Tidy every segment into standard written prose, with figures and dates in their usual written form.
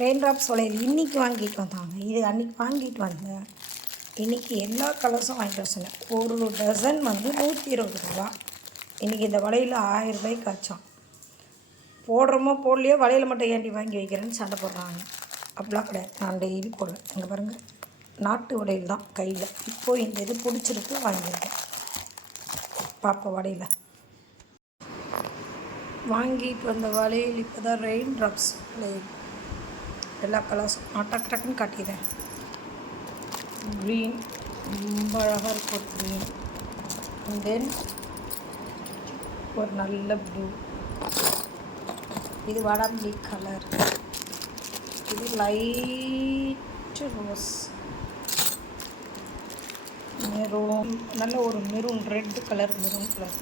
Rain drops வளையல் இன்றைக்கி வாங்கிட்டு வந்தாங்க. இது அன்றைக்கி வாங்கிட்டு வந்தேன். இன்றைக்கி எல்லா கலர்ஸும் வாங்கிட்டு வர சொன்னேன். ஒரு டசன் வந்து 120 ரூபா. இன்றைக்கி இந்த வளையல் 1000 ரூபாய்க்கு ஆச்சான். போடுறோமோ போடலையோ வளையல் மட்டும் ஏண்டி வாங்கி வைக்கிறேன்னு சண்டை போடுறாங்க. அப்படிலாம் கிடையாது. நான் டெய்லி போடுவேன். இங்கே பாருங்கள், நாட்டு வளையல் தான் கையில். இப்போது இந்த இது பிடிச்சிருக்கு வாங்கியிருக்கேன். பாப்பா வளையல் வாங்கிட்டு வந்த வளையல் இப்போ தான் ரெயின் ட்ராப்ஸ் வளையல். எல்லா கலர்ஸும் நான் டக்குன்னு காட்டிடுறேன். க்ரீன் ரொம்ப அழகாக இருக்கும். ஒரு க்ரீன் அண்ட் தென் ஒரு நல்ல ப்ளூ. இது வாடாமல்லி கலர். இது லைட்டு ரோஸ், மெரூன், நல்ல ஒரு maroon, red colour, maroon colour.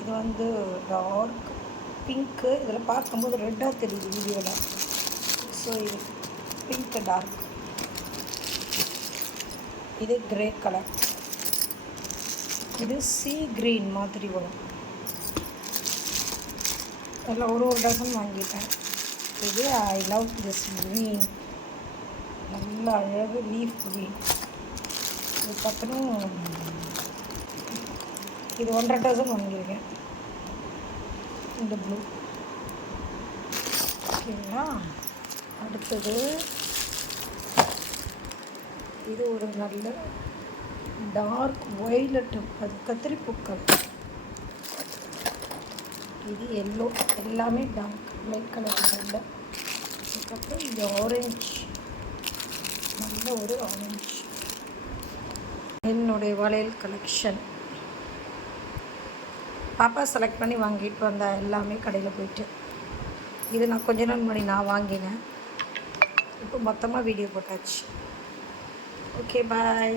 இது வந்து டார்க் பிங்க்கு. இதில் பார்க்கும்போது ரெட்டாக தெரியுது வீடியோவில். ஸோ இது பிங்க்கு டார்க். இது கிரே கலர். இது சீ க்ரீன் மாதிரி வரும். அதில் ஒரு டசன் வாங்கிட்டேன். இது ஐ லவ் திஸ் க்ரீன், நல்ல அழகு லீஃப் க்ரீன். இதுக்கப்புறம் இது 1.5 டசன் வாங்கியிருக்கேன். இந்த ப்ளூ. ஓகேங்களா. அடுத்தது இது ஒரு நல்ல டார்க் ஒய்லட்டு, அது கத்திரிப்பூக்கள். இது எல்லோ, எல்லாமே டார்க் லைட் கலர் இல்லை. அதுக்கப்புறம் இது ஆரஞ்சு, நல்ல ஒரு ஆரஞ்சு. என்னுடைய வளையல் கலெக்ஷன் பாப்பா செலக்ட் பண்ணி வாங்கிட்டு வந்த எல்லாமே கடையில் போயிட்டு. இது நான் கொஞ்ச நாள் முன்னாடி நான் வாங்கினேன். இப்போ மொத்தமாக வீடியோ போட்டாச்சு. ஓகே, பாய்.